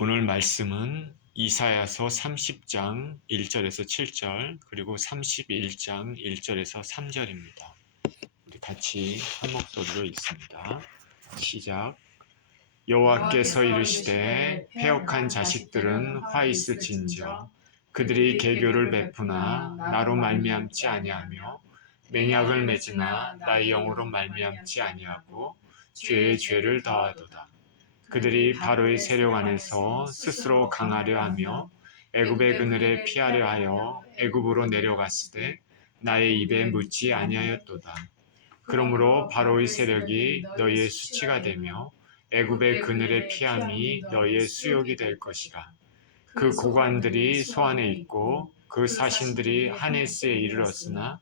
오늘 말씀은 이사야서 30장 1절에서 7절 그리고 31장 1절에서 3절입니다. 우리 같이 한 목소리로 읽습니다. 시작. 여호와께서 이르시되 패역한 자식들은 화 있을진저 그들이 계교를 베푸나 나로 말미암지 아니하며 맹약을 맺으나 나의 영으로 말미암지 아니하고 죄의 죄를 더하도다. 그들이 바로의 세력 안에서 스스로 강하려 하며 애굽의 그늘에 피하려 하여 애굽으로 내려갔으되 나의 입에 묻지 아니하였도다. 그러므로 바로의 세력이 너희의 수치가 되며 애굽의 그늘에 피함이 너희의 수욕이 될 것이라. 그 고관들이 소안에 있고 그 사신들이 하네스에 이르렀으나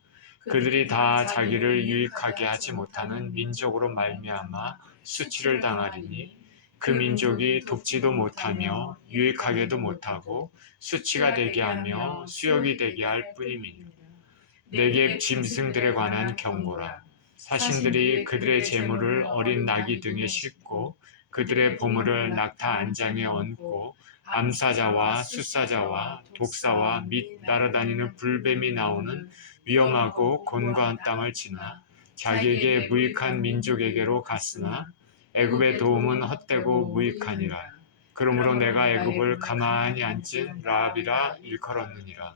그들이 다 자기를 유익하게 하지 못하는 민족으로 말미암아 수치를 당하리니 그 민족이 돕지도 못하며 유익하게도 못하고 수치가 되게 하며 수욕이 되게 할 뿐임이니라. 내게 짐승들에 관한 경고라. 사신들이 그들의 재물을 어린 나귀 등에 싣고 그들의 보물을 낙타 안장에 얹고 암사자와 숫사자와 독사와 및 날아다니는 불뱀이 나오는 위험하고 곤고한 땅을 지나 자기에게 무익한 민족에게로 갔으나 애굽의 도움은 헛되고 무익하니라. 그러므로 내가 애굽을 가만히 앉은 라합이라 일컬었느니라.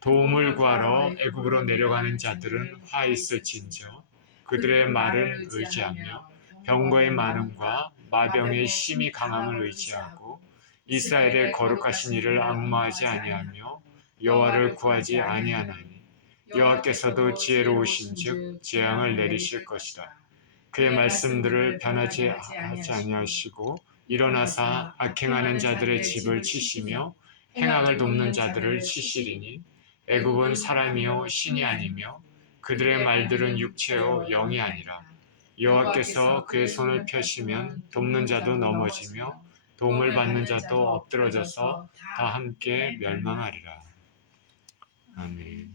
도움을 구하러 애굽으로 내려가는 자들은 화 있을진저 그들의 말을 의지하며 병거의 많음과 마병의 심히 강함을 의지하고 이스라엘의 거룩하신 이를 앙모하지 아니하며 여호와를 구하지 아니하나니 여호와께서도 지혜로우신즉 재앙을 내리실 것이라. 그의 말씀들을 변하지 아니하시고 일어나사 악행하는 자들의 집을 치시며 행악을 돕는 자들을 치시리니 애굽은 사람이요 신이 아니며 그들의 말들은 육체요 영이 아니라. 여호와께서 그의 손을 펴시면 돕는 자도 넘어지며 도움을 받는 자도 엎드러져서 다 함께 멸망하리라. 아멘.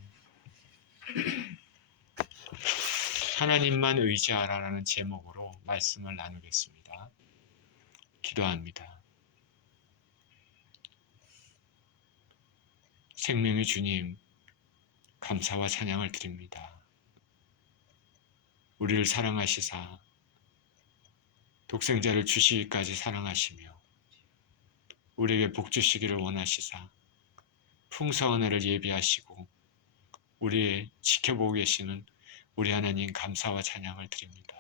하나님만 의지하라라는 제목으로 말씀을 나누겠습니다. 기도합니다. 생명의 주님, 감사와 찬양을 드립니다. 우리를 사랑하시사 독생자를 주시기까지 사랑하시며 우리에게 복 주시기를 원하시사 풍성한 은혜를 예비하시고 우리 지켜보고 계시는 우리 하나님 감사와 찬양을 드립니다.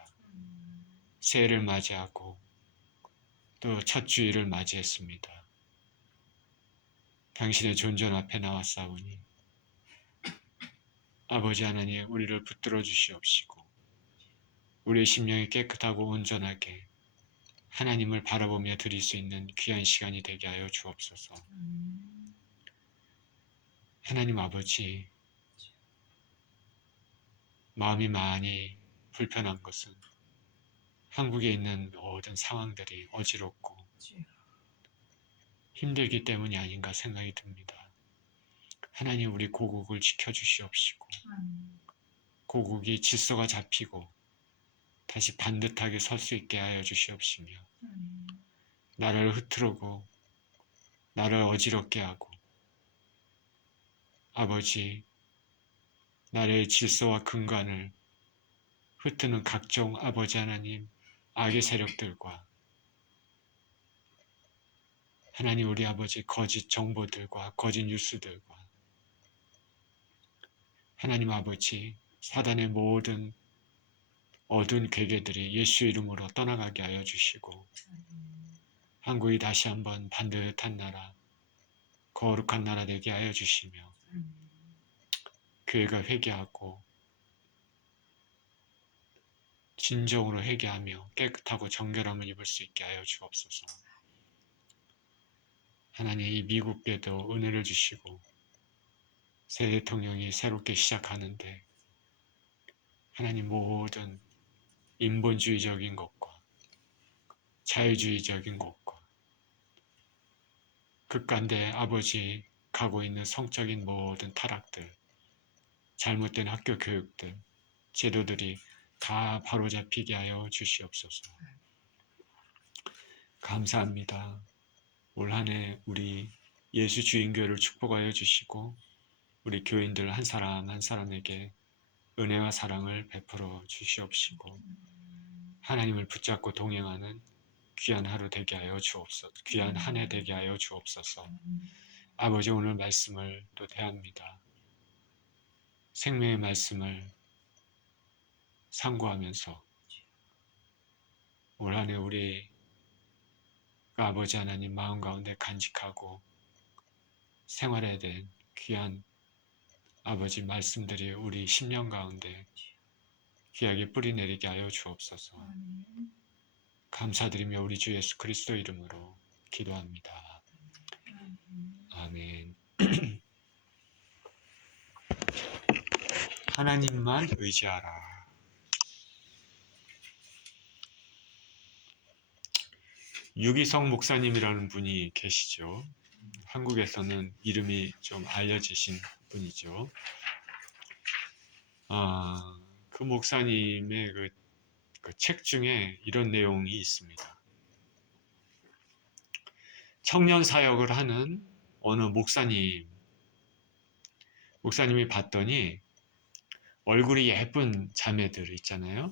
새해를 맞이하고 또 첫 주일을 맞이했습니다. 당신의 존전 앞에 나왔사오니 아버지 하나님 우리를 붙들어 주시옵시고 우리의 심령이 깨끗하고 온전하게 하나님을 바라보며 드릴 수 있는 귀한 시간이 되게 하여 주옵소서. 하나님 아버지, 마음이 많이 불편한 것은 한국에 있는 모든 상황들이 어지럽고 힘들기 때문이 아닌가 생각이 듭니다. 하나님 우리 고국을 지켜주시옵시고 고국이 질서가 잡히고 다시 반듯하게 설 수 있게 하여 주시옵시며 나를 흐트르고 나를 어지럽게 하고 아버지 나의 질서와 근간을 흩트는 각종 아버지 하나님 악의 세력들과 하나님 우리 아버지 거짓 정보들과 거짓 뉴스들과 하나님 아버지 사단의 모든 어두운 괴계들이 예수 이름으로 떠나가게 하여 주시고 한국이 다시 한번 반듯한 나라 거룩한 나라 되게 하여 주시며 교회가 회개하고 진정으로 회개하며 깨끗하고 정결함을 입을 수 있게 하여 주옵소서. 하나님 이 미국에도 은혜를 주시고 새 대통령이 새롭게 시작하는데 하나님 모든 인본주의적인 것과 자유주의적인 것과 극간대 아버지 가고 있는 성적인 모든 타락들 잘못된 학교 교육들 제도들이 다 바로잡히게 하여 주시옵소서. 감사합니다. 올 한 해 우리 예수 주인교회를 축복하여 주시고 우리 교인들 한 사람 한 사람에게 은혜와 사랑을 베풀어 주시옵시고 하나님을 붙잡고 동행하는 귀한 하루 되게 하여 주옵소서. 귀한 한 해 되게 하여 주옵소서. 아버지, 오늘 말씀을 또 대합니다. 생명의 말씀을 상고하면서 올 한 해 우리 아버지 하나님 마음 가운데 간직하고 생활해야 된 귀한 아버지 말씀들이 우리 심령 가운데 귀하게 뿌리 내리게 하여 주옵소서. 감사드리며 우리 주 예수 그리스도 이름으로 기도합니다. 아멘. 하나님만 의지하라. 유기성 목사님이라는 분이 계시죠. 한국에서는 이름이 좀 알려지신 분이죠. 그 목사님의 그 책 중에 이런 내용이 있습니다. 청년 사역을 하는 어느 목사님이 봤더니 얼굴이 예쁜 자매들 있잖아요.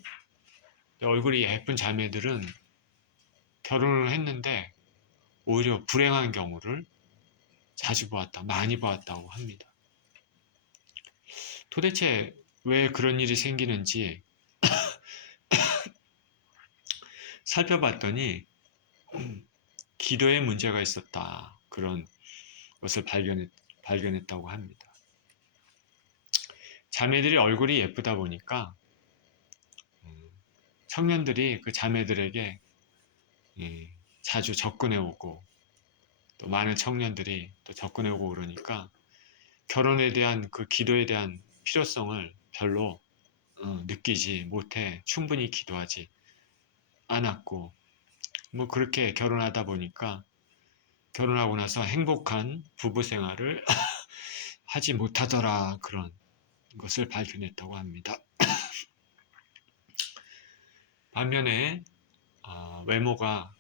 얼굴이 예쁜 자매들은 결혼을 했는데 오히려 불행한 경우를 자주 많이 보았다고 합니다. 도대체 왜 그런 일이 생기는지 살펴봤더니 기도에 문제가 있었다. 그런 것을 발견했다고 합니다. 자매들이 얼굴이 예쁘다 보니까 청년들이 그 자매들에게 자주 접근해 오고 또 많은 청년들이 또 접근해 오고 그러니까 결혼에 대한 그 기도에 대한 필요성을 별로 느끼지 못해 충분히 기도하지 않았고 뭐 그렇게 결혼하다 보니까 결혼하고 나서 행복한 부부 생활을 하지 못하더라 그런 것을 발견했다고 합니다. 반면에 외모가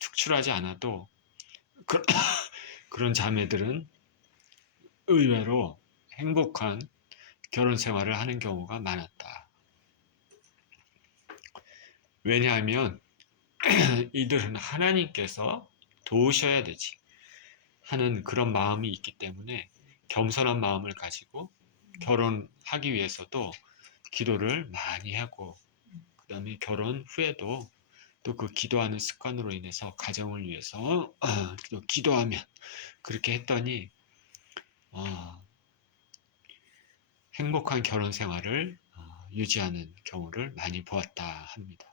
특출하지 않아도 그런 자매들은 의외로 행복한 결혼 생활을 하는 경우가 많았다. 왜냐하면 이들은 하나님께서 도우셔야 되지 하는 그런 마음이 있기 때문에 겸손한 마음을 가지고 결혼하기 위해서도 기도를 많이 하고 그 다음에 결혼 후에도 또 그 기도하는 습관으로 인해서 가정을 위해서 또 기도하면 그렇게 했더니 행복한 결혼 생활을 유지하는 경우를 많이 보았다 합니다.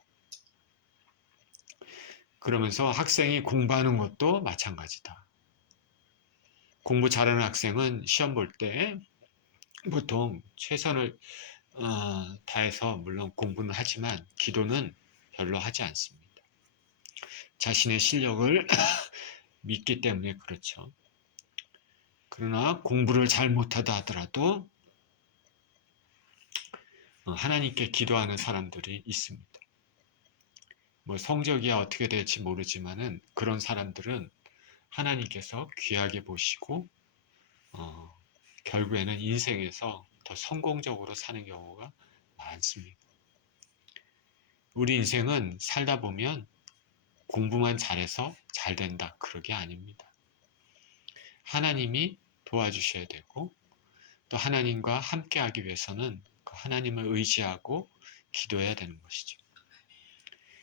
그러면서 학생이 공부하는 것도 마찬가지다. 공부 잘하는 학생은 시험 볼 때 보통 최선을 다해서 물론 공부는 하지만 기도는 별로 하지 않습니다. 자신의 실력을 믿기 때문에 그렇죠. 그러나 공부를 잘 못하다 하더라도 하나님께 기도하는 사람들이 있습니다. 뭐 성적이 어떻게 될지 모르지만은 그런 사람들은 하나님께서 귀하게 보시고 결국에는 인생에서 더 성공적으로 사는 경우가 많습니다. 우리 인생은 살다 보면 공부만 잘해서 잘 된다 그러게 아닙니다. 하나님이 도와주셔야 되고 또 하나님과 함께 하기 위해서는 그 하나님을 의지하고 기도해야 되는 것이죠.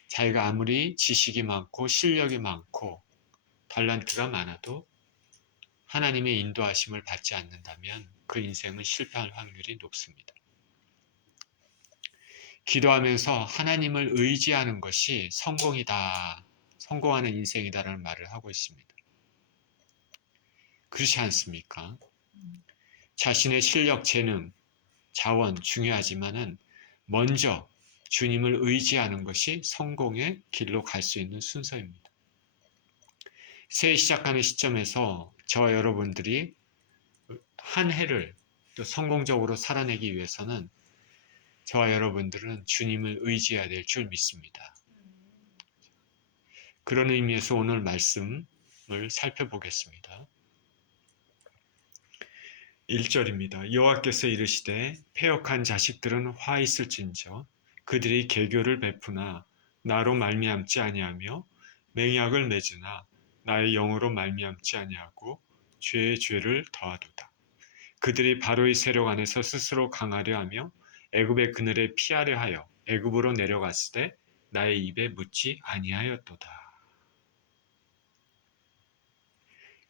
자기가 아무리 지식이 많고 실력이 많고 탤런트가 많아도 하나님의 인도하심을 받지 않는다면 그 인생은 실패할 확률이 높습니다. 기도하면서 하나님을 의지하는 것이 성공이다, 성공하는 인생이다라는 말을 하고 있습니다. 그렇지 않습니까? 자신의 실력, 재능, 자원 중요하지만은 먼저 주님을 의지하는 것이 성공의 길로 갈 수 있는 순서입니다. 새해 시작하는 시점에서 저와 여러분들이 한 해를 또 성공적으로 살아내기 위해서는 저와 여러분들은 주님을 의지해야 될 줄 믿습니다. 그런 의미에서 오늘 말씀을 살펴보겠습니다. 1절입니다. 여호와께서 이르시되 패역한 자식들은 화 있을진저 그들이 계교를 베푸나 나로 말미암지 아니하며 맹약을 맺으나 나의 영으로 말미암지 아니하고 죄의 죄를 더하도다. 그들이 바로의 세력 안에서 스스로 강하려 하며 애굽의 그늘에 피하려 하여 애굽으로 내려갔을 때 나의 입에 묻지 아니하였도다.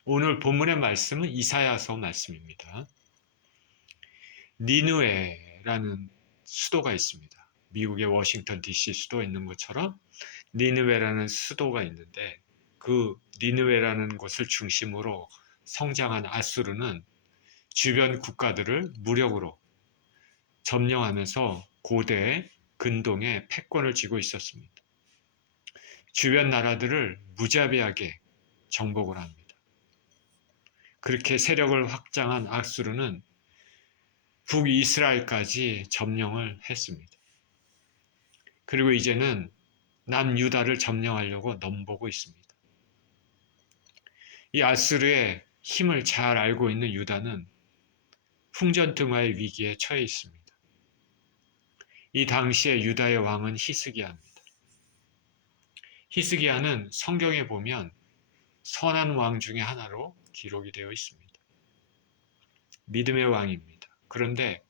오늘 본문의 말씀은 이사야서 말씀입니다. 니느웨라는 수도가 있습니다. 미국의 워싱턴 DC 수도에 있는 것처럼 니느웨라는 수도가 있는데 그 니느웨라는 곳을 중심으로 성장한 아수르는 주변 국가들을 무력으로 점령하면서 고대 근동의 패권을 쥐고 있었습니다. 주변 나라들을 무자비하게 정복을 합니다. 그렇게 세력을 확장한 아수르는 북이스라엘까지 점령을 했습니다. 그리고 이제는 남유다를 점령하려고 넘보고 있습니다. 이 아수르의 힘을 잘 알고 있는 유다는 풍전등화의 위기에 처해 있습니다. 이 당시에 유다의 왕은 히스기야입니다. 히스기야는 성경에 보면 선한 왕 중에 하나로 기록이 되어 있습니다. 믿음의 왕입니다. 그런데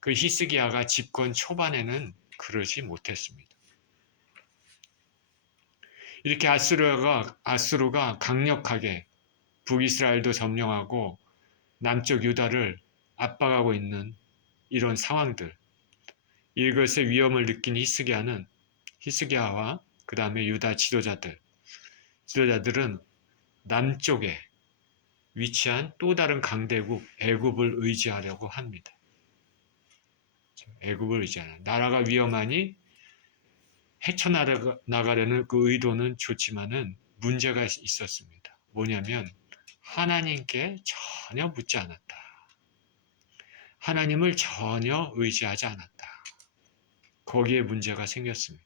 그 히스기야가 집권 초반에는 그러지 못했습니다. 이렇게 아수르가 강력하게 북이스라엘도 점령하고 남쪽 유다를 압박하고 있는 이런 상황들, 이것의 위험을 느낀 히스기야와 그 다음에 유다 지도자들은 남쪽에 위치한 또 다른 강대국 애굽을 의지하려고 합니다. 애굽을 의지하는 나라가 위험하니 헤쳐나가려는 그 의도는 좋지만은 문제가 있었습니다. 뭐냐면 하나님께 전혀 묻지 않았다. 하나님을 전혀 의지하지 않았다. 거기에 문제가 생겼습니다.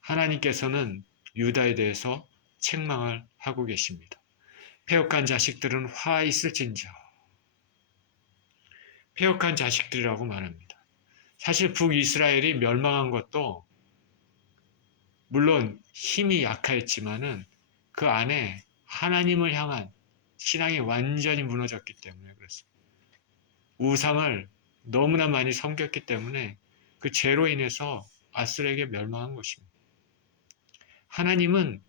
하나님께서는 유다에 대해서 책망을 하고 계십니다. 패역한 자식들은 화 있을진저. 패역한 자식들이라고 말합니다. 사실 북이스라엘이 멸망한 것도 물론 힘이 약하였지만은 그 안에 하나님을 향한 신앙이 완전히 무너졌기 때문에 그렇습니다. 우상을 너무나 많이 섬겼기 때문에 그 죄로 인해서 아수르에게 멸망한 것입니다. 하나님은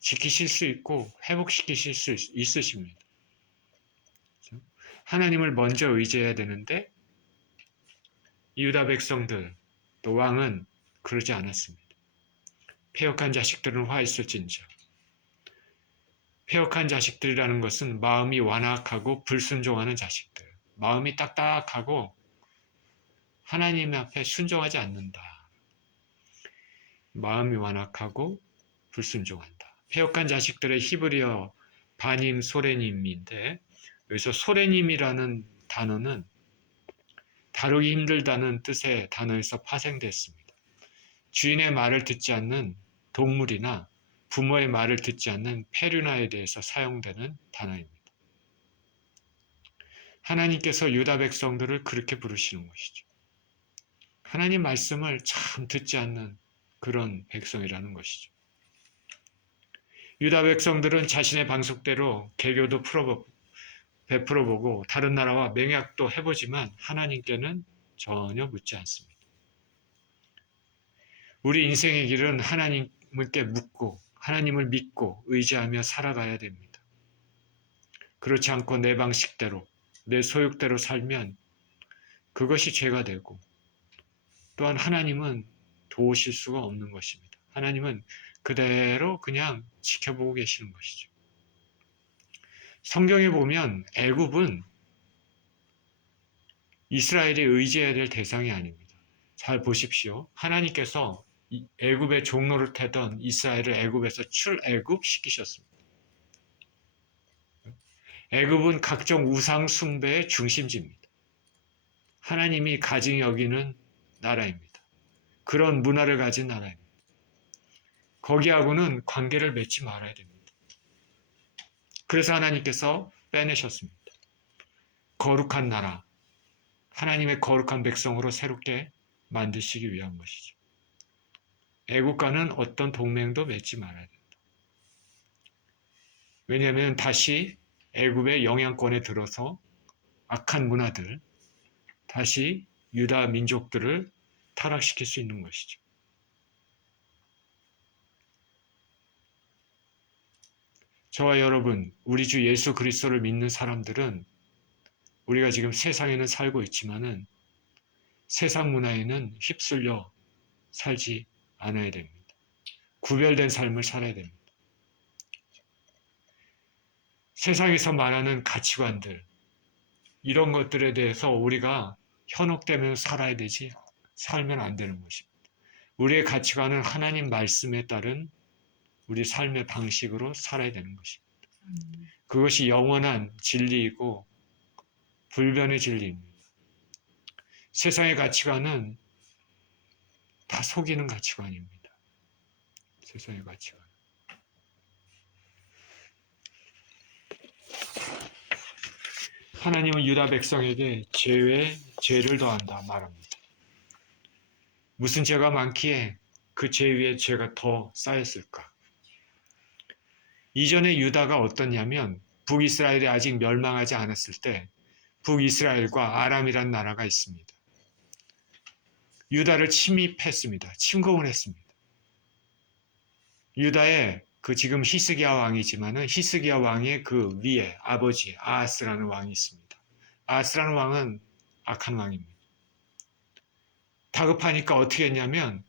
지키실 수 있고 회복시키실 수 있으십니다. 하나님을 먼저 의지해야 되는데 유다 백성들 또 왕은 그러지 않았습니다. 패역한 자식들은 화 있을진저. 패역한 자식들이라는 것은 마음이 완악하고 불순종하는 자식들. 마음이 딱딱하고 하나님 앞에 순종하지 않는다. 마음이 완악하고 불순종한다. 패역한 자식들의 히브리어 바님 소레님인데 여기서 소레님이라는 단어는 다루기 힘들다는 뜻의 단어에서 파생됐습니다. 주인의 말을 듣지 않는 동물이나 부모의 말을 듣지 않는 페류나에 대해서 사용되는 단어입니다. 하나님께서 유다 백성들을 그렇게 부르시는 것이죠. 하나님 말씀을 참 듣지 않는 그런 백성이라는 것이죠. 유다 백성들은 자신의 방식대로 계교도 베풀어보고 다른 나라와 맹약도 해보지만 하나님께는 전혀 묻지 않습니다. 우리 인생의 길은 하나님께 묻고 하나님을 믿고 의지하며 살아가야 됩니다. 그렇지 않고 내 방식대로 내 소욕대로 살면 그것이 죄가 되고 또한 하나님은 도우실 수가 없는 것입니다. 하나님은 그대로 그냥 지켜보고 계시는 것이죠. 성경에 보면 애굽은 이스라엘이 의지해야 될 대상이 아닙니다. 잘 보십시오. 하나님께서 애굽의 종로를 태던 이스라엘을 애굽에서 출애굽시키셨습니다. 애굽은 각종 우상 숭배의 중심지입니다. 하나님이 가증히 여기는 나라입니다. 그런 문화를 가진 나라입니다. 거기하고는 관계를 맺지 말아야 됩니다. 그래서 하나님께서 빼내셨습니다. 거룩한 나라, 하나님의 거룩한 백성으로 새롭게 만드시기 위한 것이죠. 애국과는 어떤 동맹도 맺지 말아야 된다. 왜냐하면 다시 애굽의 영향권에 들어서 악한 문화들, 다시 유다 민족들을 타락시킬 수 있는 것이죠. 저와 여러분, 우리 주 예수 그리스도를 믿는 사람들은 우리가 지금 세상에는 살고 있지만은 세상 문화에는 휩쓸려 살지 않아야 됩니다. 구별된 삶을 살아야 됩니다. 세상에서 말하는 가치관들, 이런 것들에 대해서 우리가 현혹되면서 살아야 되지 살면 안 되는 것입니다. 우리의 가치관은 하나님 말씀에 따른 우리 삶의 방식으로 살아야 되는 것입니다. 그것이 영원한 진리이고 불변의 진리입니다. 세상의 가치관은 다 속이는 가치관입니다. 세상의 가치관. 하나님은 유다 백성에게 죄를 더한다 말합니다. 무슨 죄가 많기에 그 죄 위에 죄가 더 쌓였을까? 이전에 유다가 어떠냐면 북이스라엘이 아직 멸망하지 않았을 때 북이스라엘과 아람이란 나라가 있습니다. 유다를 침입했습니다. 침공을 했습니다. 유다의 그 지금 히스기야 왕이지만은 히스기야 왕의 그 위에 아버지 아하스라는 왕이 있습니다. 아하스라는 왕은 악한 왕입니다. 다급하니까 어떻게 했냐면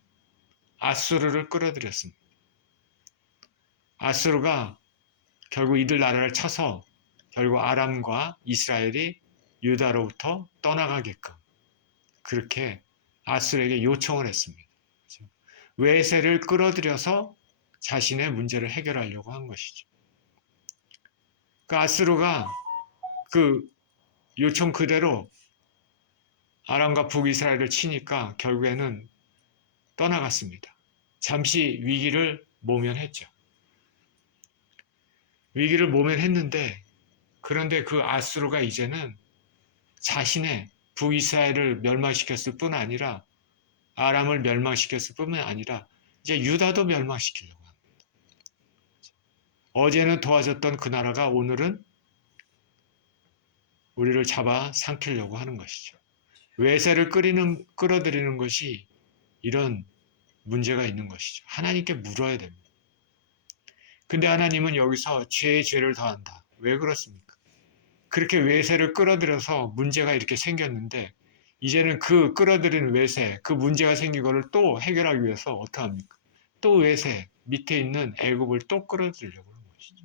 아수르를 끌어들였습니다. 아수르가 결국 이들 나라를 쳐서 결국 아람과 이스라엘이 유다로부터 떠나가게끔 그렇게 아수르에게 요청을 했습니다. 외세를 끌어들여서 자신의 문제를 해결하려고 한 것이죠. 그 아수르가 그 요청 그대로 아람과 북이스라엘을 치니까 결국에는 떠나갔습니다. 잠시 위기를 모면했죠. 위기를 모면했는데 그런데 그 아수르가 이제는 자신의 북이스라엘을 멸망시켰을 뿐 아니라 아람을 멸망시켰을 뿐만 아니라 이제 유다도 멸망시키려고 합니다. 어제는 도와줬던 그 나라가 오늘은 우리를 잡아 삼키려고 하는 것이죠. 외세를 끌어들이는 것이 이런 문제가 있는 것이죠. 하나님께 물어야 됩니다. 근데 하나님은 여기서 죄에 죄를 더한다. 왜 그렇습니까? 그렇게 외세를 끌어들여서 문제가 이렇게 생겼는데 이제는 그 끌어들인 외세, 그 문제가 생긴 거를 또 해결하기 위해서 어떻게 합니까? 또 외세, 밑에 있는 애굽을 또 끌어들이려고 하는 것이죠.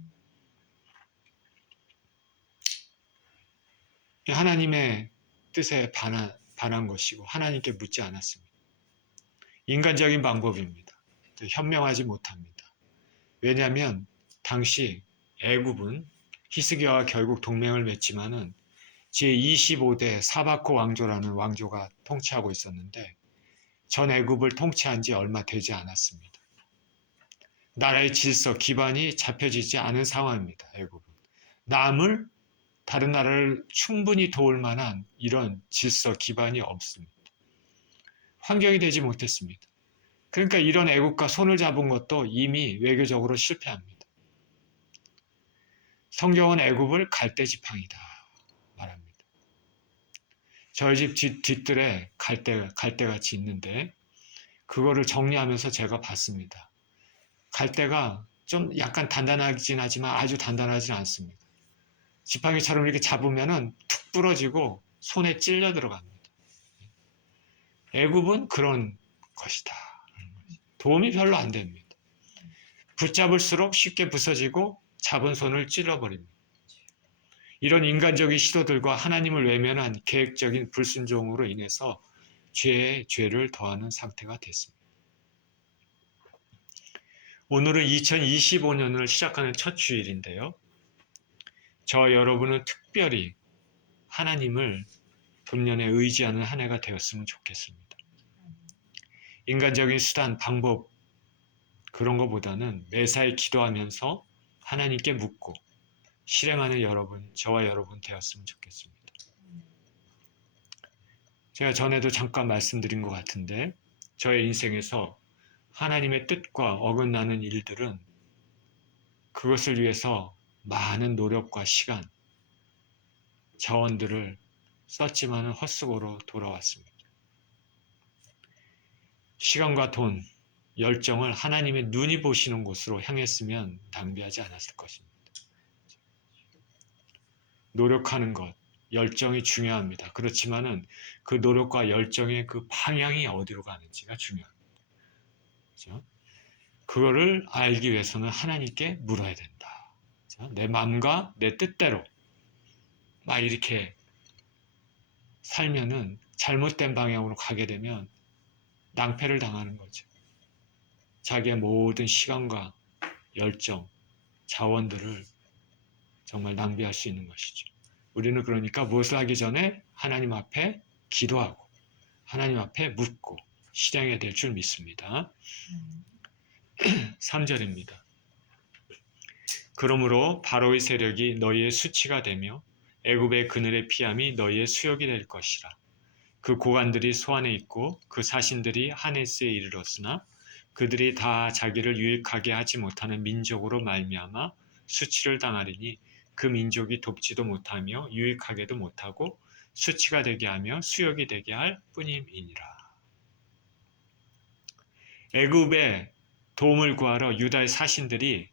하나님의 뜻에 반한 것이고 하나님께 묻지 않았습니다. 인간적인 방법입니다. 현명하지 못합니다. 왜냐하면 당시 애굽은 히스기야와 결국 동맹을 맺지만은 제25대 사바코 왕조라는 왕조가 통치하고 있었는데 전 애굽을 통치한 지 얼마 되지 않았습니다. 나라의 질서, 기반이 잡혀지지 않은 상황입니다. 애굽은. 남을 다른 나라를 충분히 도울 만한 이런 질서, 기반이 없습니다. 환경이 되지 못했습니다. 그러니까 이런 애국과 손을 잡은 것도 이미 외교적으로 실패합니다. 성경은 애굽을 갈대지팡이다 말합니다. 저희 집 뒤뜰에 갈대같이 있는데 그거를 정리하면서 제가 봤습니다. 갈대가 좀 약간 단단하긴 하지만 아주 단단하진 않습니다. 지팡이처럼 이렇게 잡으면은 툭 부러지고 손에 찔려 들어갑니다. 애굽은 그런 것이다. 도움이 별로 안 됩니다. 붙잡을수록 쉽게 부서지고 잡은 손을 찔러버립니다. 이런 인간적인 시도들과 하나님을 외면한 계획적인 불순종으로 인해서 죄에 죄를 더하는 상태가 됐습니다. 오늘은 2025년을 시작하는 첫 주일인데요. 저와 여러분은 특별히 하나님을 금년에 의지하는 한 해가 되었으면 좋겠습니다. 인간적인 수단, 방법, 그런 것보다는 매사에 기도하면서 하나님께 묻고 실행하는 여러분, 저와 여러분 되었으면 좋겠습니다. 제가 전에도 잠깐 말씀드린 것 같은데 저의 인생에서 하나님의 뜻과 어긋나는 일들은 그것을 위해서 많은 노력과 시간, 자원들을 썼지만 헛수고로 돌아왔습니다. 시간과 돈, 열정을 하나님의 눈이 보시는 곳으로 향했으면 낭비하지 않았을 것입니다. 노력하는 것, 열정이 중요합니다. 그렇지만은 그 노력과 열정의 그 방향이 어디로 가는지가 중요합니다. 그렇죠? 그거를 알기 위해서는 하나님께 물어야 된다. 그렇죠? 내 마음과 내 뜻대로 막 이렇게 살면은 잘못된 방향으로 가게 되면 낭패를 당하는 거죠. 자기의 모든 시간과 열정, 자원들을 정말 낭비할 수 있는 것이죠. 우리는 그러니까 무엇을 하기 전에 하나님 앞에 기도하고 하나님 앞에 묻고 실행해야 될 줄 믿습니다. 3절입니다. 그러므로 바로의 세력이 너희의 수치가 되며 애굽의 그늘의 피함이 너희의 수욕이 될 것이라. 그 고관들이 소안에 있고 그 사신들이 하네스에 이르렀으나 그들이 다 자기를 유익하게 하지 못하는 민족으로 말미암아 수치를 당하리니 그 민족이 돕지도 못하며 유익하게도 못하고 수치가 되게 하며 수욕이 되게 할 뿐임이니라. 애굽에 도움을 구하러 유다의 사신들이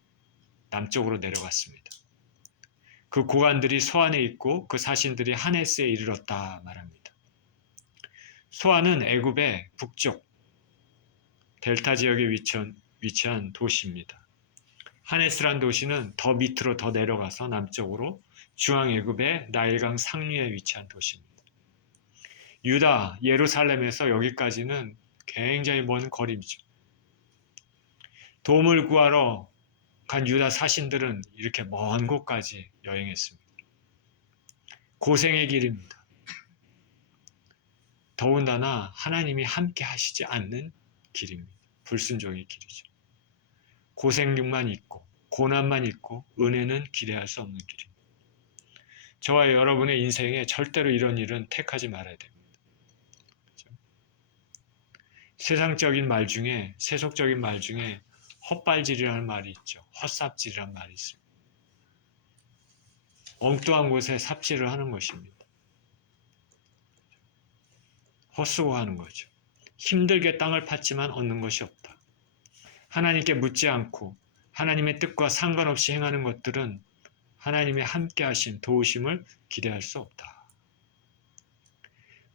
남쪽으로 내려갔습니다. 그 고관들이 소안에 있고 그 사신들이 하네스에 이르렀다 말합니다. 소안은 애굽의 북쪽 델타 지역에 위치한 도시입니다. 하네스란 도시는 더 밑으로 더 내려가서 남쪽으로 중앙애굽의 나일강 상류에 위치한 도시입니다. 유다, 예루살렘에서 여기까지는 굉장히 먼 거리죠. 도움을 구하러 간 유다 사신들은 이렇게 먼 곳까지 여행했습니다. 고생의 길입니다. 더군다나 하나님이 함께 하시지 않는 길입니다. 불순종의 길이죠. 고생만 있고 고난만 있고 은혜는 기대할 수 없는 길입니다. 저와 여러분의 인생에 절대로 이런 일은 택하지 말아야 됩니다. 그렇죠? 세상적인 말 중에 세속적인 말 중에 헛발질이라는 말이 있죠. 헛삽질이라는 말이 있습니다. 엉뚱한 곳에 삽질을 하는 것입니다. 헛수고하는 거죠. 힘들게 땅을 팠지만 얻는 것이 없다. 하나님께 묻지 않고 하나님의 뜻과 상관없이 행하는 것들은 하나님의 함께 하신 도우심을 기대할 수 없다.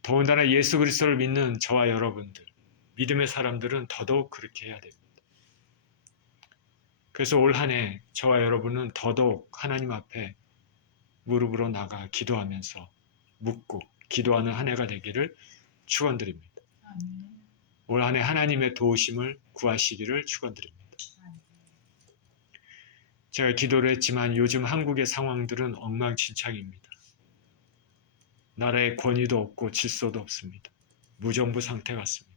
더군다나 예수 그리스도를 믿는 저와 여러분들, 믿음의 사람들은 더더욱 그렇게 해야 됩니다. 그래서 올 한 해 저와 여러분은 더더욱 하나님 앞에 무릎으로 나가 기도하면서 묻고 기도하는 한 해가 되기를 축원드립니다. 올 한 해 하나님의 도우심을 구하시기를 축원드립니다. 제가 기도를 했지만 요즘 한국의 상황들은 엉망진창입니다. 나라의 권위도 없고 질서도 없습니다. 무정부 상태 같습니다.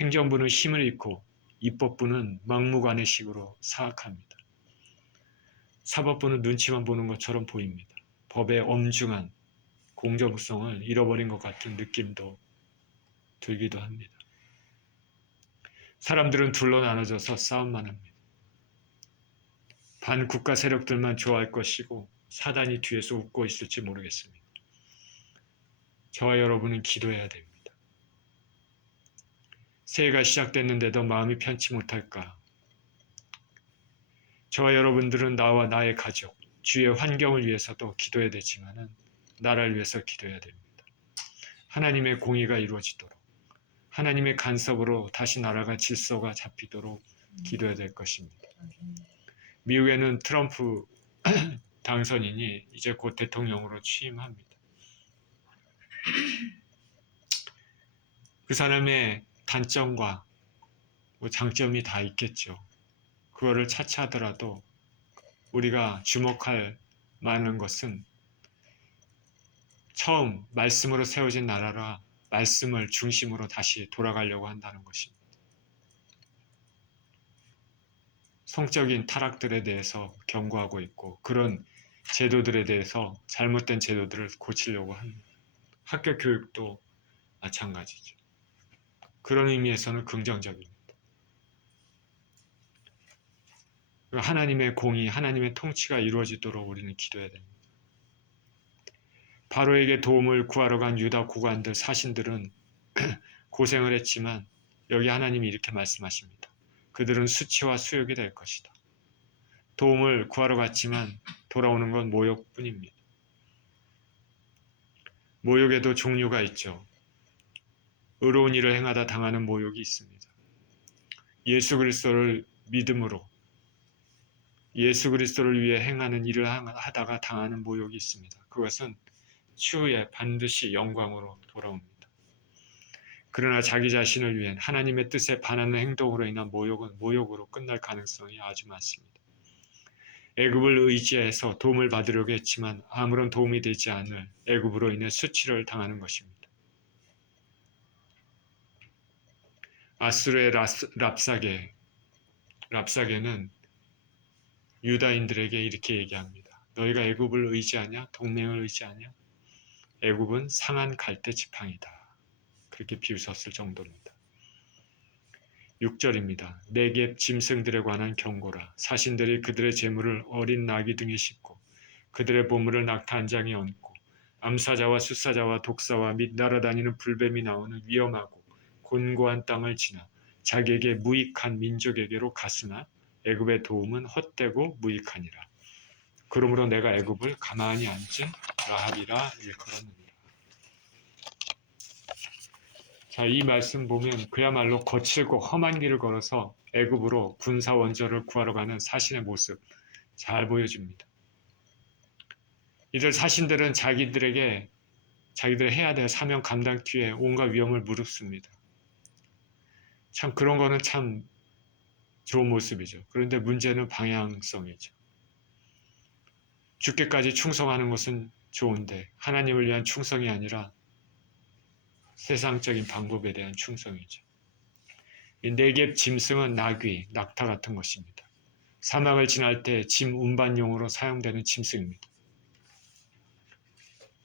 행정부는 힘을 잃고 입법부는 막무가내식으로 사악합니다. 사법부는 눈치만 보는 것처럼 보입니다. 법의 엄중한 공정성을 잃어버린 것 같은 느낌도 들기도 합니다. 사람들은 둘로 나눠져서 싸움만 합니다. 반국가 세력들만 좋아할 것이고 사단이 뒤에서 웃고 있을지 모르겠습니다. 저와 여러분은 기도해야 됩니다. 새해가 시작됐는데도 마음이 편치 못할까? 저와 여러분들은 나와 나의 가족, 주위의 환경을 위해서도 기도해야 되지만은 나라를 위해서 기도해야 됩니다. 하나님의 공의가 이루어지도록, 하나님의 간섭으로 다시 나라가 질서가 잡히도록 기도해야 될 것입니다. 미국에는 트럼프 당선인이 이제 곧 대통령으로 취임합니다. 그 사람의 단점과 장점이 다 있겠죠. 그거를 차치하더라도 우리가 주목할 만한 것은 처음 말씀으로 세워진 나라라 말씀을 중심으로 다시 돌아가려고 한다는 것입니다. 성적인 타락들에 대해서 경고하고 있고 그런 제도들에 대해서 잘못된 제도들을 고치려고 합니다. 학교 교육도 마찬가지죠. 그런 의미에서는 긍정적입니다. 하나님의 공의, 하나님의 통치가 이루어지도록 우리는 기도해야 됩니다. 바로에게 도움을 구하러 간 유다 고관들, 사신들은 고생을 했지만 여기 하나님이 이렇게 말씀하십니다. 그들은 수치와 수욕이 될 것이다. 도움을 구하러 갔지만 돌아오는 건 모욕뿐입니다. 모욕에도 종류가 있죠. 의로운 일을 행하다 당하는 모욕이 있습니다. 예수 그리스도를 믿음으로 예수 그리스도를 위해 행하는 일을 하다가 당하는 모욕이 있습니다. 그것은 추후에 반드시 영광으로 돌아옵니다. 그러나 자기 자신을 위한 하나님의 뜻에 반하는 행동으로 인한 모욕은 모욕으로 끝날 가능성이 아주 많습니다. 애굽을 의지해서 도움을 받으려고 했지만 아무런 도움이 되지 않을 애굽으로 인해 수치를 당하는 것입니다. 아수르의 랍사게는 유다인들에게 이렇게 얘기합니다. 너희가 애굽을 의지하냐? 동맹을 의지하냐? 애굽은 상한 갈대 지팡이다. 그렇게 비웃었을 정도입니다. 6절입니다. 네겝 짐승들에 관한 경고라. 사신들이 그들의 재물을 어린 나귀 등에 싣고 그들의 보물을 낙타 한 장에 얹고 암사자와 숫사자와 독사와 및 날아다니는 불뱀이 나오는 위험하고 곤고한 땅을 지나 자기에게 무익한 민족에게로 갔으나 애굽의 도움은 헛되고 무익하니라. 그러므로 내가 애굽을 가만히 앉은 라합이라 일컬었느니라. 자, 이 말씀 보면 그야말로 거칠고 험한 길을 걸어서 애굽으로 군사 원조를 구하러 가는 사신의 모습 잘 보여줍니다. 이들 사신들은 자기들이 해야 될 사명 감당 뒤에 온갖 위험을 무릅씁니다. 참 그런 거는 참 좋은 모습이죠. 그런데 문제는 방향성이죠. 죽기까지 충성하는 것은 좋은데 하나님을 위한 충성이 아니라 세상적인 방법에 대한 충성이죠. 이 네겝 짐승은 나귀, 낙타 같은 것입니다. 사막을 지날 때 짐 운반용으로 사용되는 짐승입니다.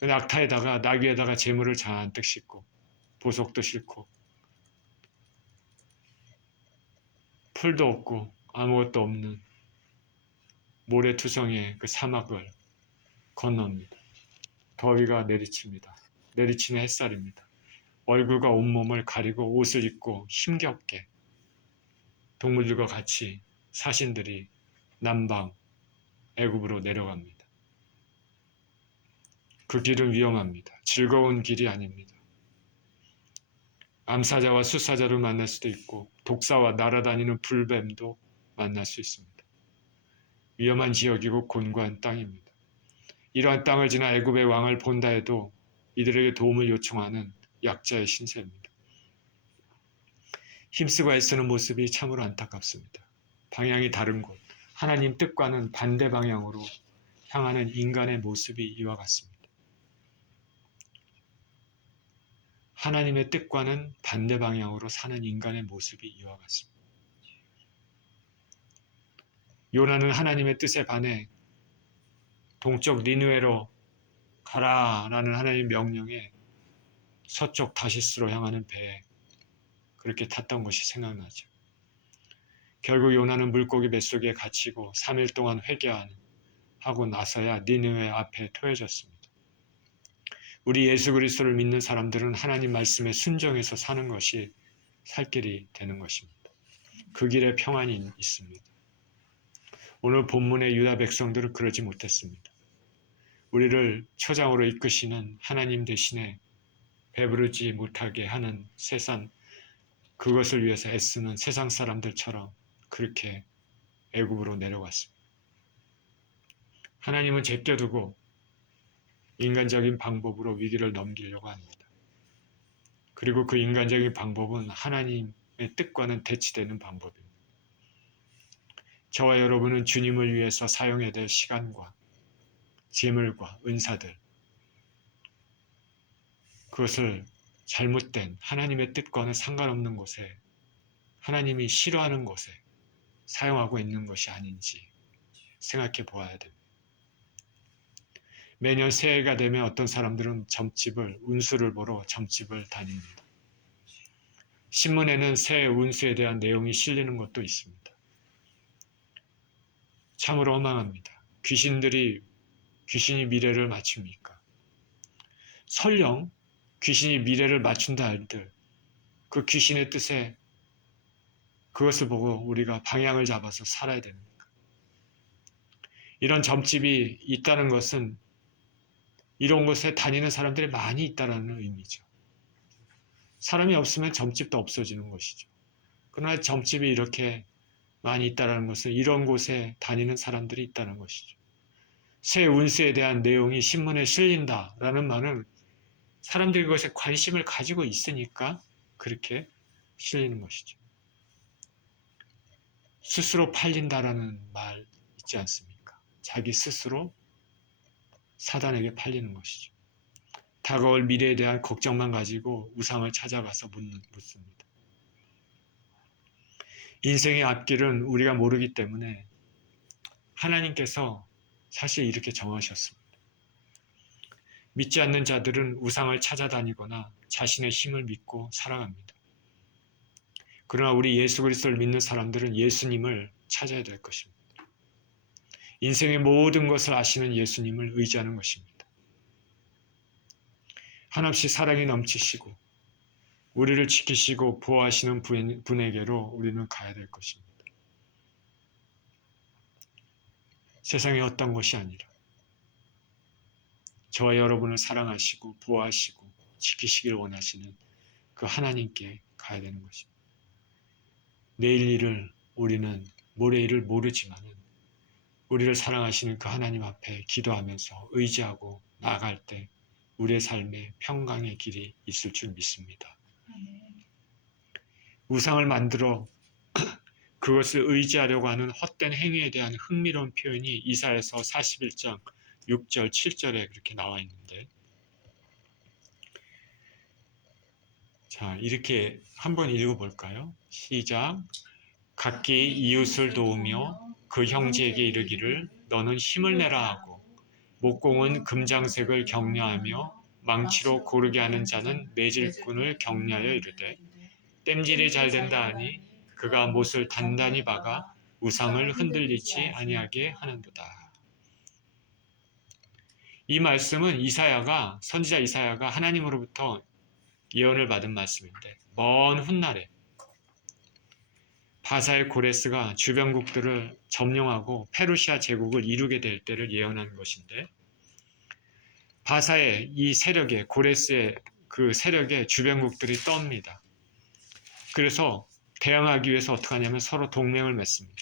낙타에다가 나귀에다가 재물을 잔뜩 싣고 보석도 싣고 풀도 없고 아무것도 없는 모래투성이의 그 사막을 건넙니다. 더위가 내리칩니다. 내리치는 햇살입니다. 얼굴과 온몸을 가리고 옷을 입고 힘겹게 동물들과 같이 사신들이 남방 애굽으로 내려갑니다. 그 길은 위험합니다. 즐거운 길이 아닙니다. 암사자와 숫사자를 만날 수도 있고 독사와 날아다니는 불뱀도 만날 수 있습니다. 위험한 지역이고 곤고한 땅입니다. 이러한 땅을 지나 애굽의 왕을 본다 해도 이들에게 도움을 요청하는 약자의 신세입니다. 힘쓰고 애쓰는 모습이 참으로 안타깝습니다. 방향이 다른 곳, 하나님 뜻과는 반대 방향으로 향하는 인간의 모습이 이와 같습니다. 하나님의 뜻과는 반대 방향으로 사는 인간의 모습이 이와 같습니다. 요나는 하나님의 뜻에 반해 동쪽 니느웨로 가라라는 하나님의 명령에 서쪽 다시스로 향하는 배에 그렇게 탔던 것이 생각나죠. 결국 요나는 물고기 뱃속에 갇히고 3일 동안 하고 나서야 니느웨 앞에 토해졌습니다. 우리 예수 그리스도를 믿는 사람들은 하나님 말씀에 순종해서 사는 것이 살 길이 되는 것입니다. 그 길에 평안이 있습니다. 오늘 본문의 유다 백성들은 그러지 못했습니다. 우리를 초장으로 이끄시는 하나님 대신에 배부르지 못하게 하는 세상, 그것을 위해서 애쓰는 세상 사람들처럼 그렇게 애굽으로 내려갔습니다. 하나님은 제껴두고 인간적인 방법으로 위기를 넘기려고 합니다. 그리고 그 인간적인 방법은 하나님의 뜻과는 대치되는 방법입니다. 저와 여러분은 주님을 위해서 사용해야 될 시간과 재물과 은사들, 그것을 잘못된 하나님의 뜻과는 상관없는 곳에, 하나님이 싫어하는 곳에 사용하고 있는 것이 아닌지 생각해 보아야 됩니다. 매년 새해가 되면 어떤 사람들은 점집을, 운수를 보러 점집을 다닙니다. 신문에는 새해 운수에 대한 내용이 실리는 것도 있습니다. 참으로 허망합니다. 귀신이 미래를 맞춥니까? 설령 귀신이 미래를 맞춘다 할들 그 귀신의 뜻에 그것을 보고 우리가 방향을 잡아서 살아야 됩니까? 이런 점집이 있다는 것은 이런 곳에 다니는 사람들이 많이 있다는 의미죠. 사람이 없으면 점집도 없어지는 것이죠. 그러나 점집이 이렇게 많이 있다는 것은 이런 곳에 다니는 사람들이 있다는 것이죠. 새 운수에 대한 내용이 신문에 실린다라는 말은 사람들이 그것에 관심을 가지고 있으니까 그렇게 실리는 것이죠. 스스로 팔린다라는 말 있지 않습니까? 자기 스스로 사단에게 팔리는 것이죠. 다가올 미래에 대한 걱정만 가지고 우상을 찾아가서 묻습니다. 인생의 앞길은 우리가 모르기 때문에 하나님께서 사실 이렇게 정하셨습니다. 믿지 않는 자들은 우상을 찾아다니거나 자신의 힘을 믿고 살아갑니다. 그러나 우리 예수 그리스도를 믿는 사람들은 예수님을 찾아야 될 것입니다. 인생의 모든 것을 아시는 예수님을 의지하는 것입니다. 한없이 사랑이 넘치시고 우리를 지키시고 보호하시는 분에게로 우리는 가야 될 것입니다. 세상의 어떤 것이 아니라 저와 여러분을 사랑하시고 보호하시고 지키시길 원하시는 그 하나님께 가야 되는 것입니다. 내일 일을 우리는 모레 일을 모르지만은 우리를 사랑하시는 그 하나님 앞에 기도하면서 의지하고 나아갈 때 우리의 삶에 평강의 길이 있을 줄 믿습니다. 우상을 만들어 그것을 의지하려고 하는 헛된 행위에 대한 흥미로운 표현이 이사야서 41장 6절, 7절에 그렇게 나와 있는데, 자, 이렇게 한번 읽어볼까요? 시작. 각기 이웃을 도우며 그 형제에게 이르기를 너는 힘을 내라 하고 목공은 금장색을 격려하며 망치로 고르게 하는 자는 매질꾼을 격려하여 이르되 땜질이 잘 된다 하니 그가 못을 단단히 박아 우상을 흔들리지 아니하게 하는도다. 이 말씀은 선지자 이사야가 하나님으로부터 예언을 받은 말씀인데 먼 훗날에 바사의 고레스가 주변국들을 점령하고 페르시아 제국을 이루게 될 때를 예언한 것인데 바사의 이 세력에 고레스의 그 세력에 주변국들이 떱니다. 그래서 대항하기 위해서 어떻게 하냐면 서로 동맹을 맺습니다.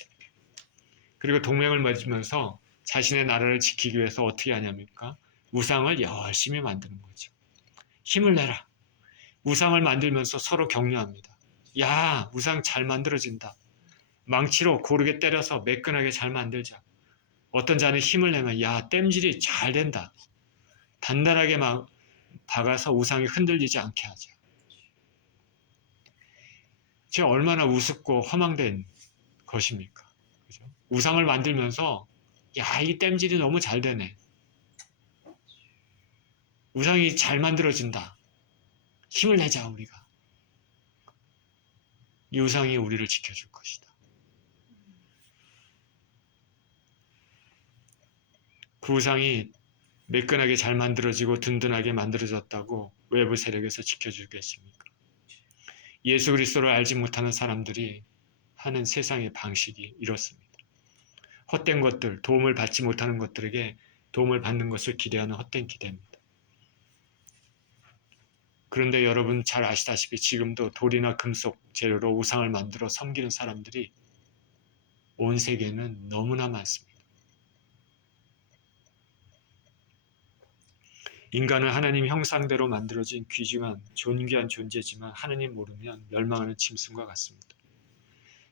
그리고 동맹을 맺으면서 자신의 나라를 지키기 위해서 어떻게 하냐니까 우상을 열심히 만드는 거죠. 힘을 내라. 우상을 만들면서 서로 격려합니다. 야, 우상 잘 만들어진다. 망치로 고르게 때려서 매끈하게 잘 만들자. 어떤 자는 힘을 내면 야, 땜질이 잘 된다. 단단하게 박아서 우상이 흔들리지 않게 하자. 제가 얼마나 우습고 허망된 것입니까? 그죠? 우상을 만들면서 야, 이 땜질이 너무 잘 되네. 우상이 잘 만들어진다. 힘을 내자 우리가. 이 우상이 우리를 지켜줄 것이다. 그 우상이 매끈하게 잘 만들어지고 든든하게 만들어졌다고 외부 세력에서 지켜주겠습니까? 예수 그리스도를 알지 못하는 사람들이 하는 세상의 방식이 이렇습니다. 헛된 것들, 도움을 받지 못하는 것들에게 도움을 받는 것을 기대하는 헛된 기대입니다. 그런데 여러분 잘 아시다시피 지금도 돌이나 금속 재료로 우상을 만들어 섬기는 사람들이 온 세계에는 너무나 많습니다. 인간은 하나님 형상대로 만들어진 귀중한 존귀한 존재지만 하나님 모르면 멸망하는 짐승과 같습니다.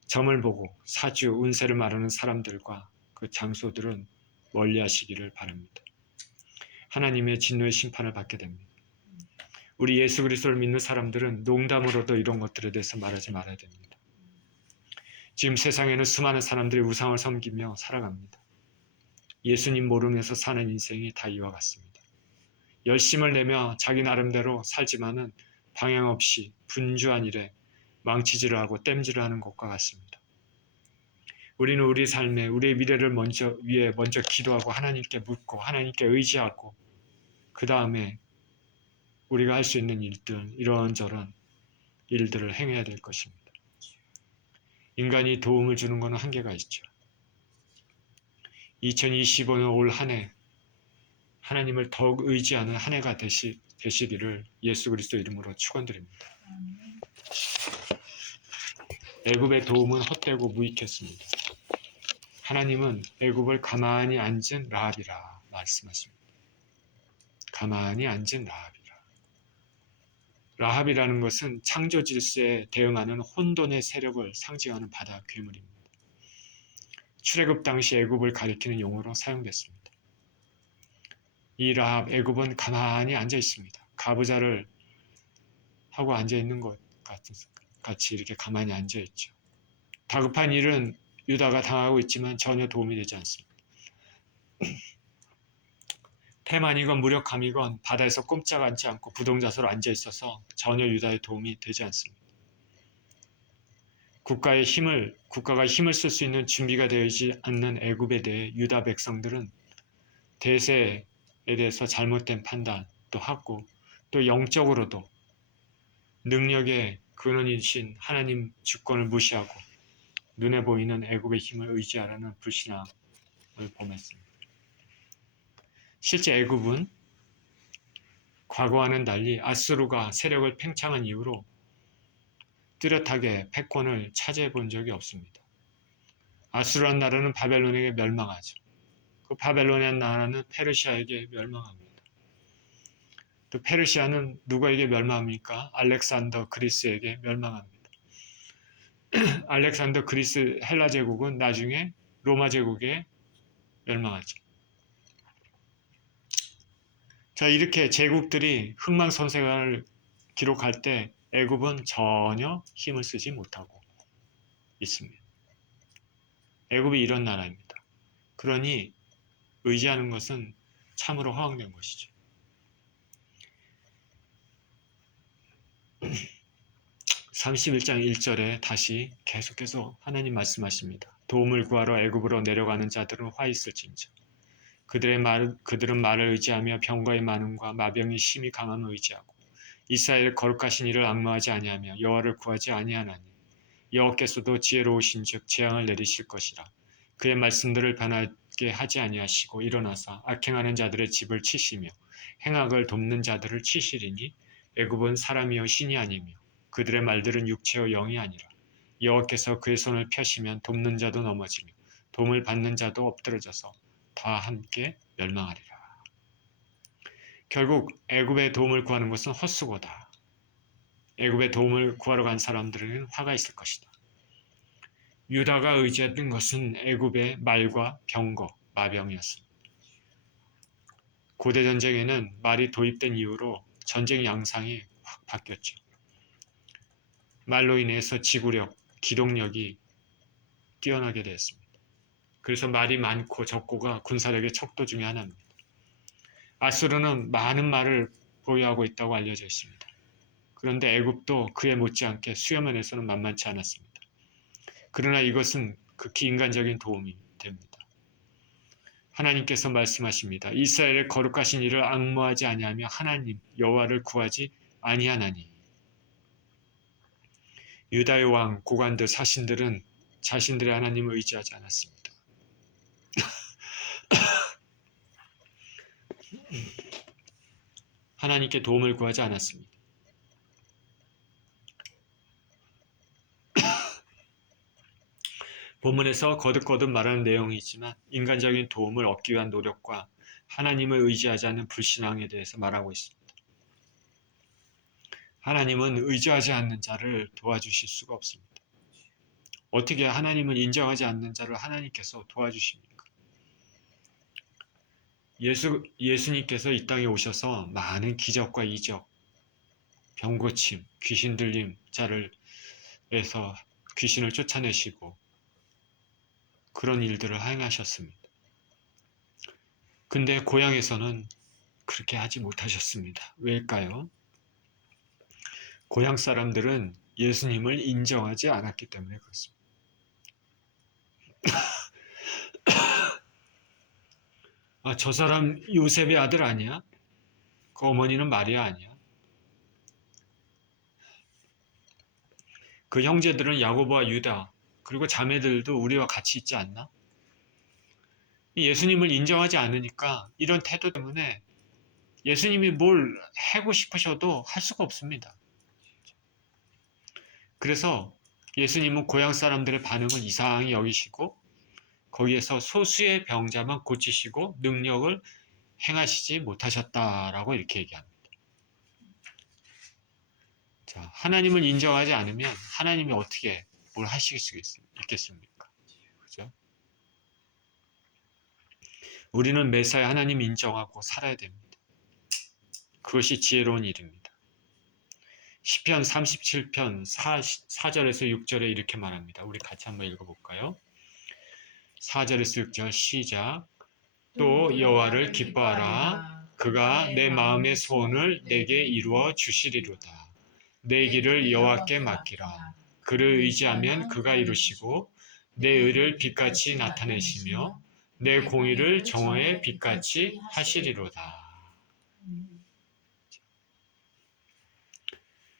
점을 보고 사주, 운세를 말하는 사람들과 그 장소들은 멀리 하시기를 바랍니다. 하나님의 진노의 심판을 받게 됩니다. 우리 예수 그리스도를 믿는 사람들은 농담으로도 이런 것들에 대해서 말하지 말아야 됩니다. 지금 세상에는 수많은 사람들이 우상을 섬기며 살아갑니다. 예수님 모르면서 사는 인생이 다 이와 같습니다. 열심을 내며 자기 나름대로 살지만은 방향 없이 분주한 일에 망치질을 하고 땜질을 하는 것과 같습니다. 우리는 우리 삶에 우리의 미래를 위해 먼저 기도하고 하나님께 묻고 하나님께 의지하고 그 다음에 우리가 할 수 있는 일들, 이런저런 일들을 행해야 될 것입니다. 인간이 도움을 주는 것은 한계가 있죠. 2025년 올 한 해 하나님을 더욱 의지하는 한 해가 되시기를 예수 그리스도 이름으로 축원드립니다. 애굽의 도움은 헛되고 무익했습니다. 하나님은 애굽을 가만히 앉은 라합이라 말씀하십니다. 가만히 앉은 라합이라. 라합이라는 것은 창조 질서에 대응하는 혼돈의 세력을 상징하는 바다 괴물입니다. 출애굽 당시 애굽을 가리키는 용어로 사용됐습니다. 이 라합, 애굽은 가만히 앉아 있습니다. 가부좌를 하고 앉아 있는 것 같이 이렇게 가만히 앉아 있죠. 다급한 일은 유다가 당하고 있지만 전혀 도움이 되지 않습니다. 태만이건 무력함이건 바다에서 꼼짝 않지 않고 부동자세로 앉아 있어서 전혀 유다의 도움이 되지 않습니다. 국가가 힘을 쓸 수 있는 준비가 되지 않는 애굽에 대해 유다 백성들은 대세에 대해서 잘못된 판단도 하고 또 영적으로도 능력의 근원이신 하나님 주권을 무시하고 눈에 보이는 애굽의 힘을 의지하라는 불신앙을 범했습니다. 실제 애굽은 과거와는 달리 아수르가 세력을 팽창한 이후로 뚜렷하게 패권을 차지해 본 적이 없습니다. 아수르란 나라는 바벨론에게 멸망하죠. 그 바벨론이라는 나라는 페르시아에게 멸망합니다. 또 페르시아는 누구에게 멸망합니까? 알렉산더 그리스에게 멸망합니다. 알렉산더 그리스 헬라 제국은 나중에 로마 제국에 멸망하죠. 자, 이렇게 제국들이 흥망성쇠를 기록할 때 애굽은 전혀 힘을 쓰지 못하고 있습니다. 애굽이 이런 나라입니다. 그러니 의지하는 것은 참으로 허황된 것이죠. 31장 1절에 다시 계속해서 하나님 말씀하십니다. 도움을 구하러 애굽으로 내려가는 자들은 화 있을진저. 그들은 말을 의지하며 병거의 많음과 마병이 심히 강함을 의지하고 이스라엘 거룩하신 이를 앙노하지 아니하며 여호와를 구하지 아니하나니 여호와께서도 지혜로우신즉 재앙을 내리실 것이라. 그의 말씀들을 변하게 하지 아니하시고 일어나사 악행하는 자들의 집을 치시며 행악을 돕는 자들을 치시리니 애굽은 사람이요 신이 아니며 그들의 말들은 육체요 영이 아니라. 여호와께서 그의 손을 펴시면 돕는 자도 넘어지며 도움을 받는 자도 엎드러져서 다 함께 멸망하리라. 결국 애굽의 도움을 구하는 것은 헛수고다. 애굽의 도움을 구하러 간 사람들에게는 화가 있을 것이다. 유다가 의지했던 것은 애굽의 말과 병거, 마병이었습니다. 고대 전쟁에는 말이 도입된 이후로 전쟁 양상이 확 바뀌었죠. 말로 인해서 지구력, 기동력이 뛰어나게 되었습니다. 그래서 말이 많고 적고가 군사력의 척도 중에 하나입니다. 아수르는 많은 말을 보유하고 있다고 알려져 있습니다. 그런데 애굽도 그에 못지않게 수요면에서는 만만치 않았습니다. 그러나 이것은 극히 인간적인 도움이 됩니다. 하나님께서 말씀하십니다. 이스라엘의 거룩하신 이를 앙모하지 아니하며 하나님 여호와를 구하지 아니하나니. 유다의 왕, 고관들, 사신들은 자신들의 하나님을 의지하지 않았습니다. 하나님께 도움을 구하지 않았습니다. 본문에서 거듭거듭 말하는 내용이지만 인간적인 도움을 얻기 위한 노력과 하나님을 의지하지 않는 불신앙에 대해서 말하고 있습니다. 하나님은 의지하지 않는 자를 도와주실 수가 없습니다. 어떻게 하나님을 인정하지 않는 자를 하나님께서 도와주십니까? 예수님께서 이 땅에 오셔서 많은 기적과 이적, 병고침, 귀신 들림 자를 해서 귀신을 쫓아내시고 그런 일들을 행하셨습니다. 근데 고향에서는 그렇게 하지 못하셨습니다. 왜일까요? 고향 사람들은 예수님을 인정하지 않았기 때문에 그렇습니다. 저 사람 요셉의 아들 아니야? 그 어머니는 마리아 아니야? 그 형제들은 야고보와 유다, 그리고 자매들도 우리와 같이 있지 않나? 예수님을 인정하지 않으니까 이런 태도 때문에 예수님이 뭘 하고 싶으셔도 할 수가 없습니다. 그래서 예수님은 고향 사람들의 반응을 이상히 여기시고 거기에서 소수의 병자만 고치시고 능력을 행하시지 못하셨다라고 이렇게 얘기합니다. 자, 하나님을 인정하지 않으면 하나님이 어떻게 뭘 하실 수 있겠습니까? 그죠? 우리는 매사에 하나님 인정하고 살아야 됩니다. 그것이 지혜로운 일입니다. 시편 37편 4절에서 6절에 이렇게 말합니다. 우리 같이 한번 읽어볼까요? 4절에서 6절 시작. 또 여호와를 기뻐하라. 그가 내 마음의 소원을 내게 이루어 주시리로다. 내 길을 여호와께 맡기라. 그를 의지하면 그가 이루시고 내 의를 빛같이 나타내시며 내 공의를 정오의 빛같이 하시리로다.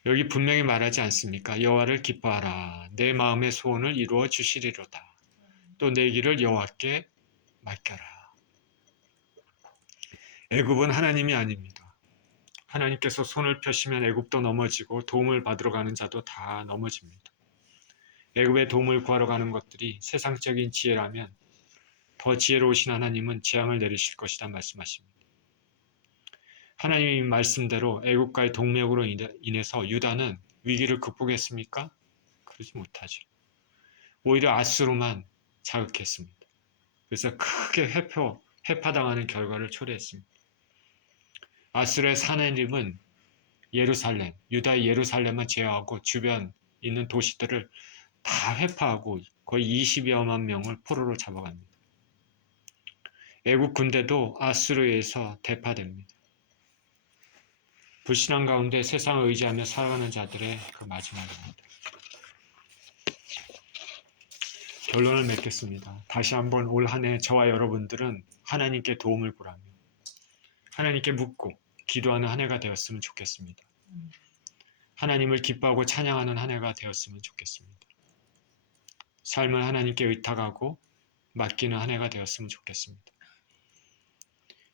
여기 분명히 말하지 않습니까? 여호와를 기뻐하라. 내 마음의 소원을 이루어 주시리로다. 또 내 길을 여호와께 맡겨라. 애굽은 하나님이 아닙니다. 하나님께서 손을 펴시면 애굽도 넘어지고 도움을 받으러 가는 자도 다 넘어집니다. 애굽의 도움을 구하러 가는 것들이 세상적인 지혜라면 더 지혜로우신 하나님은 재앙을 내리실 것이다 말씀하십니다. 하나님의 말씀대로 애굽과의 동맹으로 인해서 유다는 위기를 극복했습니까? 그러지 못하죠. 오히려 아수르만 자극했습니다. 그래서 크게 회파당하는 결과를 초래했습니다. 아수르의 사내림은 예루살렘, 유다의 예루살렘만 제외하고 주변 있는 도시들을 다 회파하고 거의 20여만 명을 포로로 잡아갑니다. 애국 군대도 아수르에 의해서 대파됩니다. 불신앙 가운데 세상을 의지하며 살아가는 자들의 그 마지막입니다. 결론을 맺겠습니다. 다시 한번 올 한 해 저와 여러분들은 하나님께 도움을 구하며 하나님께 묻고 기도하는 한 해가 되었으면 좋겠습니다. 하나님을 기뻐하고 찬양하는 한 해가 되었으면 좋겠습니다. 삶을 하나님께 의탁하고 맡기는 한 해가 되었으면 좋겠습니다.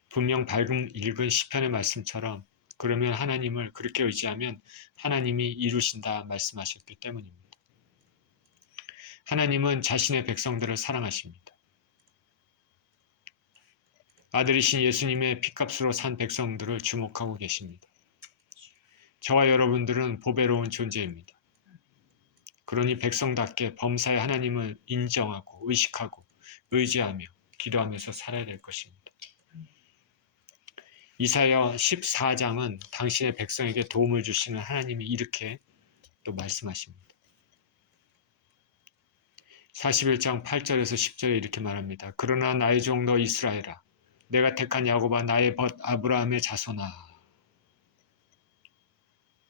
분명 밝은 읽은 시편의 말씀처럼 그러면 하나님을 그렇게 의지하면 하나님이 이루신다 말씀하셨기 때문입니다. 하나님은 자신의 백성들을 사랑하십니다. 아들이신 예수님의 피값으로 산 백성들을 주목하고 계십니다. 저와 여러분들은 보배로운 존재입니다. 그러니 백성답게 범사에 하나님을 인정하고 의식하고 의지하며 기도하면서 살아야 될 것입니다. 이사야 14장은 당신의 백성에게 도움을 주시는 하나님이 이렇게 또 말씀하십니다. 41장 8절에서 10절에 이렇게 말합니다. 그러나 나의 종 너 이스라엘아 내가 택한 야곱아 나의 벗 아브라함의 자손아.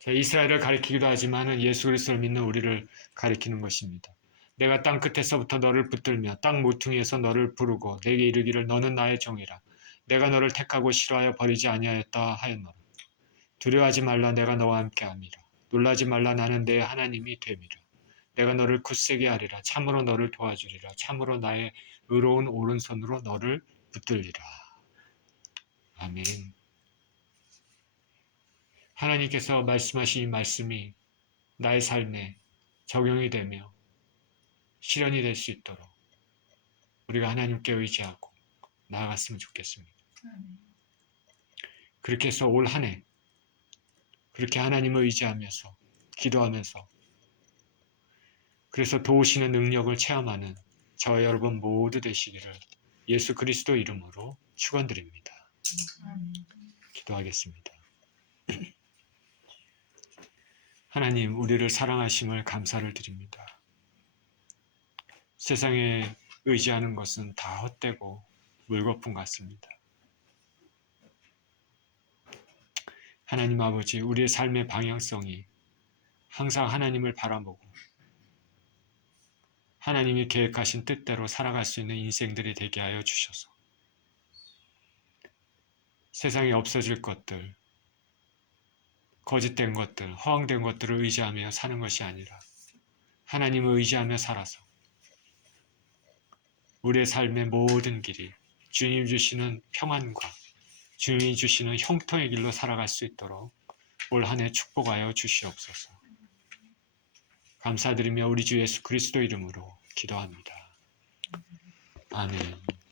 이스라엘을 가리키기도 하지만 예수 그리스도를 믿는 우리를 가리키는 것입니다. 내가 땅 끝에서부터 너를 붙들며 땅 모퉁이에서 너를 부르고 내게 이르기를 너는 나의 종이라. 내가 너를 택하고 싫어하여 버리지 아니하였다 하였노라. 두려워하지 말라 내가 너와 함께함이라. 놀라지 말라 나는 내 하나님이 됨이라. 내가 너를 굳세게 하리라. 참으로 너를 도와주리라. 참으로 나의 의로운 오른손으로 너를 붙들리라. 아멘. 하나님께서 말씀하신 이 말씀이 나의 삶에 적용이 되며 실현이 될 수 있도록 우리가 하나님께 의지하고 나아갔으면 좋겠습니다. 그렇게 해서 올 한 해 그렇게 하나님을 의지하면서 기도하면서 그래서 도우시는 능력을 체험하는 저와 여러분 모두 되시기를 예수 그리스도 이름으로 축원드립니다. 기도하겠습니다. 하나님, 우리를 사랑하심을 감사를 드립니다. 세상에 의지하는 것은 다 헛되고 물거품 같습니다. 하나님 아버지, 우리의 삶의 방향성이 항상 하나님을 바라보고 하나님이 계획하신 뜻대로 살아갈 수 있는 인생들이 되게 하여 주셔서 세상에 없어질 것들, 거짓된 것들, 허황된 것들을 의지하며 사는 것이 아니라 하나님을 의지하며 살아서 우리의 삶의 모든 길이 주님 주시는 평안과 주님이 주시는 형통의 길로 살아갈 수 있도록 올 한 해 축복하여 주시옵소서. 감사드리며 우리 주 예수 그리스도 이름으로 기도합니다. 아멘.